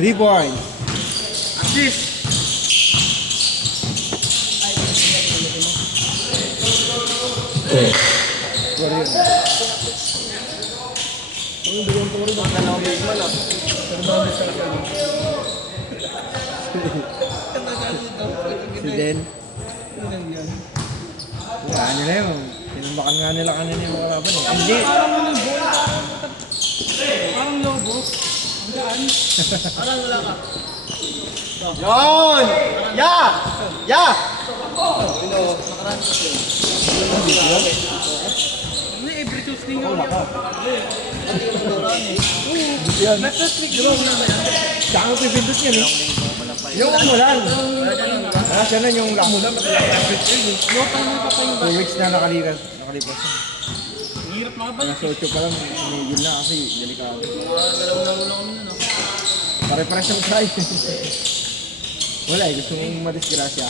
3 points. Assist. Score yun. Ang dalawang turo doon. Dalawang baseball ah. Dalawang baseball. Si Den. Ano na yun? Tinumbakan nga nila kanina yung mga laban eh. Hindi. Parang lobo. Hanggaan. Parang wala ka. Yon! Ya! Ya! Ano every Tuesday nga ulit. Last week yun na ba yan? Saan mo pipindot yan eh? Yung umulan. Siya na yung umulan. 2 weeks na nakalipas. Ang hirap makabalik. Nasa 8 pa lang, sinigil na kasi delikado. Galaw na ulo kami nun. Pare-pares ang try. Wala eh, gusto mong madisgrasya.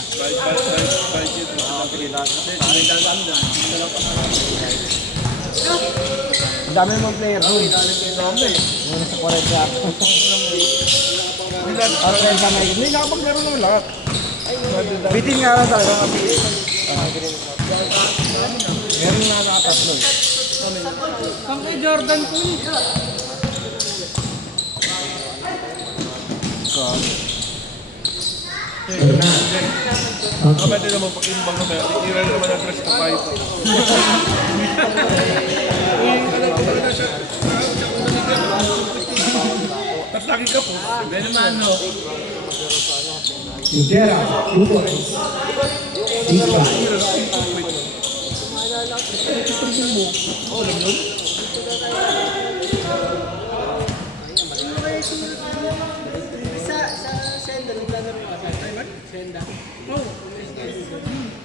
Ang dami namang player doon. Muna sa 40 ako. At dahil sa may hindi nakapaglaro naman lahat. Bitin nga lang talaga kasi meron nga nakatatlo eh. Ang kay Jordan ko eh. Pwede naman pag-imbang naman. Iran naman ang press ka pa ito. Tapos lagi ka po. Hindi naman no. Higuera, 2 points. Deep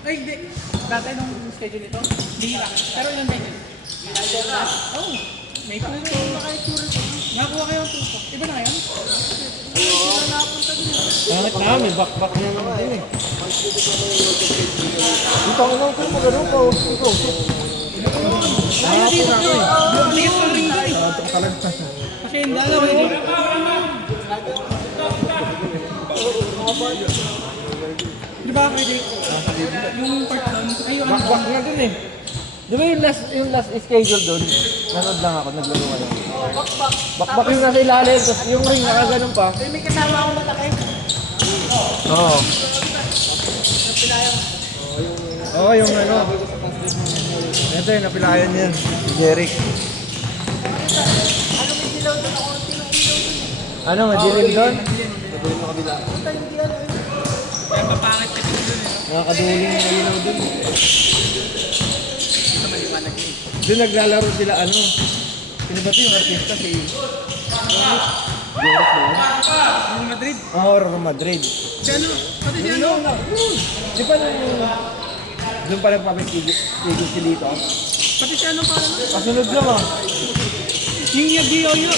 Ay, hindi. Dati nung schedule nito, bihira. Pero ilan din yun? Oo. May puto. Nakakuha kayo ng puto. Iba na ngayon? Bakit namin? Back na naman din eh. Ito ang nang kung magano'n ko. Ito. Ay, dito ko eh. Bilis ko rin ko eh. Ito ang kalagtas. Kasi yung dalawa eh. Di ba pwede? Yung part doon. Ay, yung Back nga dun eh. Di ba yung last schedule dun? Nanood lang ako, naglaro ka lang. Bakbak yung nasa ilalim, tapos yung ring nakaganon pa. may kasama ako malaki. Oo. Oo, yung ano. Ito yung napilayan niyan. Si Jeric. Ano, madilim doon? Kaya papangit kasi doon eh. Nakakaduling na ilaw doon. Ito maliwanag eh. Doon naglalaro sila ano. Sino ba ito yung artista? Si Jeric ba yun? Yung Madrid. Oo, Real Madrid. Si ano? Pati si ano? Di ba doon pa nagpapagigil si Lito? Pati si ano pa ano? Kasunod lang ah. Yung Yoyo.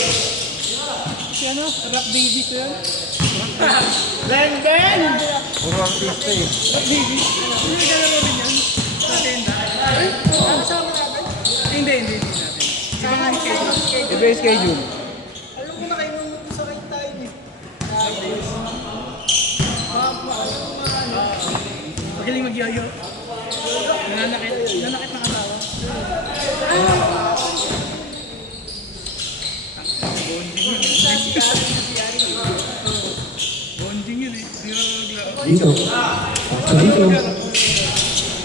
Si ano? Rap Davis yun. Ben! Puro artista eh. Rap Davis. Sino yung galaro rin yan? Sa tenda? Ano sa mga natin? Hindi natin. Ibang schedule. Iba yung schedule. Alam ko na kayo nung sa kayo tayo eh. Magaling mag-yoyo. Nananakit ng asawa. Bonding yun eh. Di ba maglaro? Dito. Dito.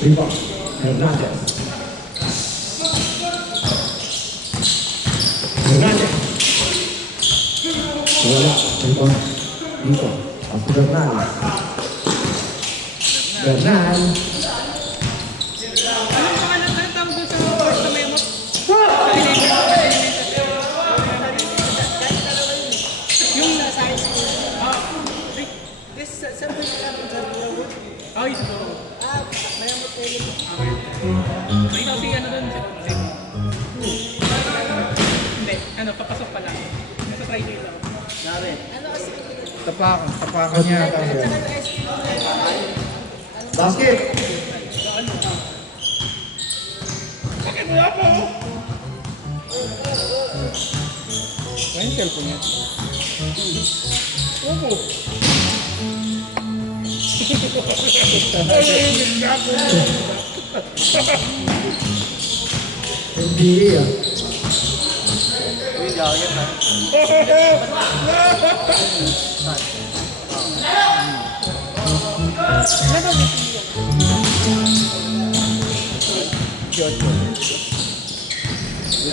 Rebound. Hernandez. Hernandez. Wala. Rebound. Dito. Pasok Bernal. Bernal. Anong tawag doon sa court na may amot? Yung nasa high school. This saan ba yung kapag sa Burawod? Ah, yung sa Burawod. May amot kayo. May kasi ano doon siya. Hindi, ano, papasok pala. Nasa Friday lang. Ano kasi? Tapakan niya. Basket. Bakit wala po? May cellphone niya. Opo. NBA ah.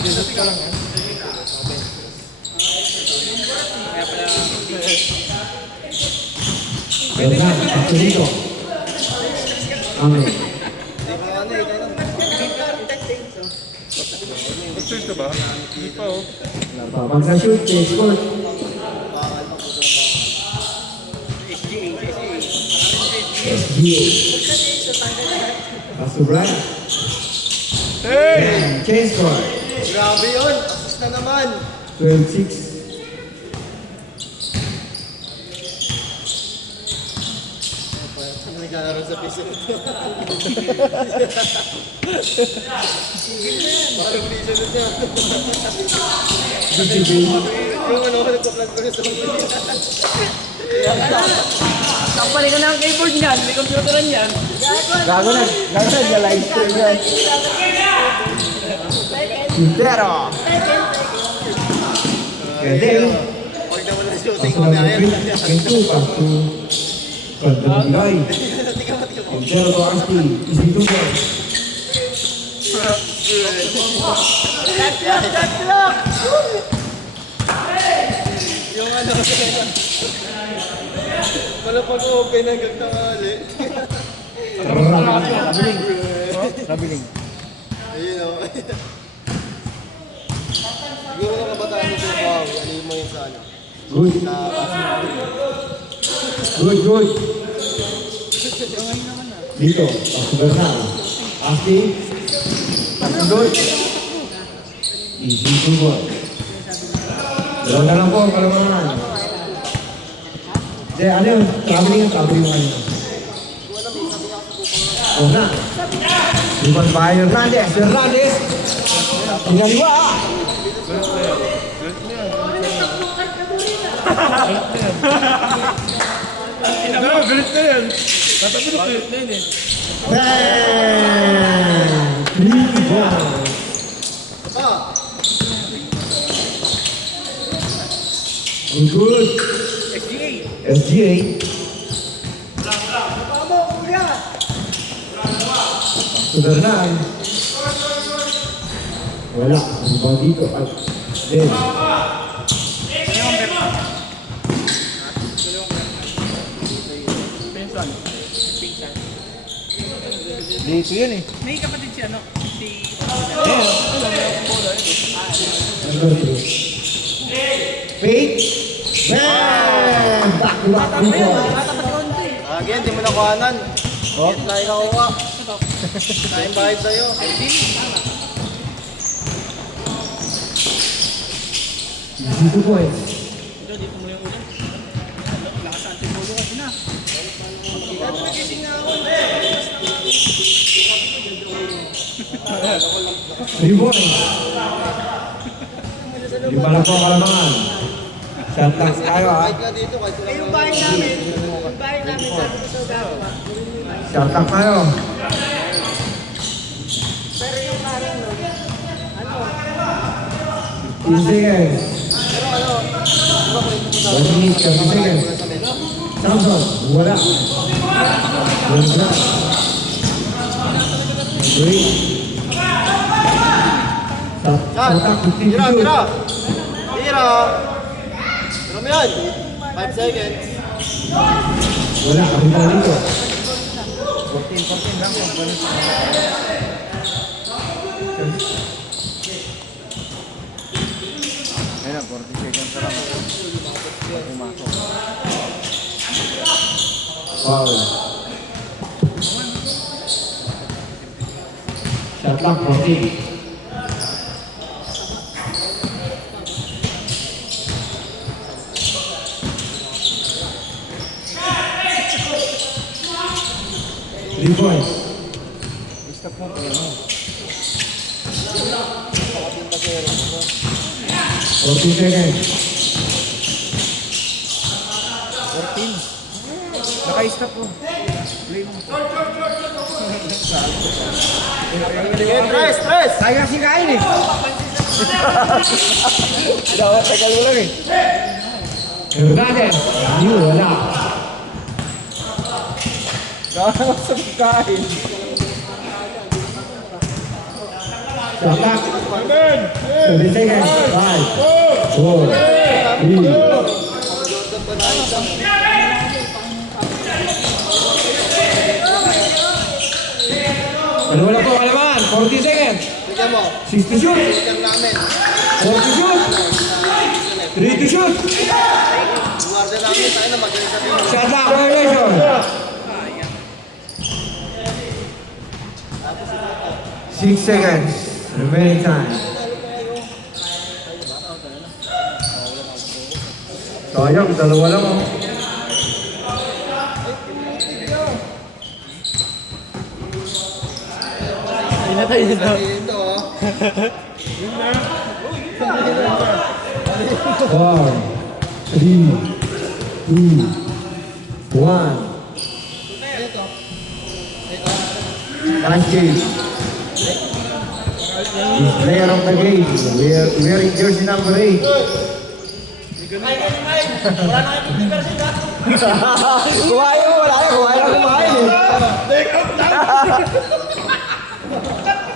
Dito ka lang yan. Jordan, after dito. Amen. Mag-search ka ba? Hindi pa oh. Pag na-shoot, score. SGA. Pastor Brian. Hey! Change score. Grabe yun. Assist na naman. 12-6. Naglalaro sa piso. Parang piso na siya. Yung ano, nagpa-plug ko na sa Kampali ka na ang keyboard niyan. May computeran yan. Gago na live stream yan. Quintero. Quintero. Huwag naman na shooting Pastor ko na number yan. 2. Pastor. Pagdabigay. Quintero to Asti. Easy to go. Yung ano, wala pag-open hanggang tangali. Rabiling. Rabiling. Ayun o. Siguro ng kabataan nito yung bawi. Ano mo yun sa ano? Good. Sa Good. Dito. Pastor na. Asti. Pastor. Easy to go. Dalawa na lang po, kalamangan. Ano yun? Traveling yung ano. Oh na. Ivan Bayo Hernandez. Pinaliwa. Galit na yan. Tatabi na kayo. Bang! 3 balls. Good. SGA. Sudarnan. Wala. Ang ball dito. At then. Dito yun eh. may kapatid siya, no? Si... Number 3. Fake. Bang! Back to back. Again, di mo nakuhanan. Oh? Tayo nakuha. Tayong bahid sa'yo. Easy 2 points. Dito mo yung ulan. Lakas sa ating bulo kasi na. Kaya nagising na ako. 3 points. Di ba lang po ang kalamangan? Shot lang tayo ha. Kahit nga dito, kahit wala yung bahay namin. Yung bahay namin, sabi ko sa gawa. Shot lang tayo. Pero yung parang, no? Ano? 15 seconds. Pero ano? 1 minute, 30 seconds. Samson, wala. Wala. 3. Tatak, 15 Tira, to tira! Tira! Tira mo yan! 5 seconds. wala, kami pa dito. 14 lang kung ganun. Ayun na, 40 seconds na lang. Pumasok. Foul. Shot lang, 14. Three points. Stop mo kayo mo. 40 seconds. 14. Naka-stop po. Stress! Kaya kasi kain eh. Dapat tagal mo lang eh. Hernandez. Wala. Nakakang sa pagkain. Shot clock. 30 seconds. 5, 4, 3. Ano wala po kalaman? 40 seconds. 60 shoot. 40 shoot. 3 to shoot. Shot clock violation. 6 seconds. Remaining time. Sayang, dalawa lang oh. Pinatay nyo daw. 4, 3, 2, 1. Last game. The player of the game, wearing jersey number 8. Kumain mo, wala yan. Kumain lang kumain eh.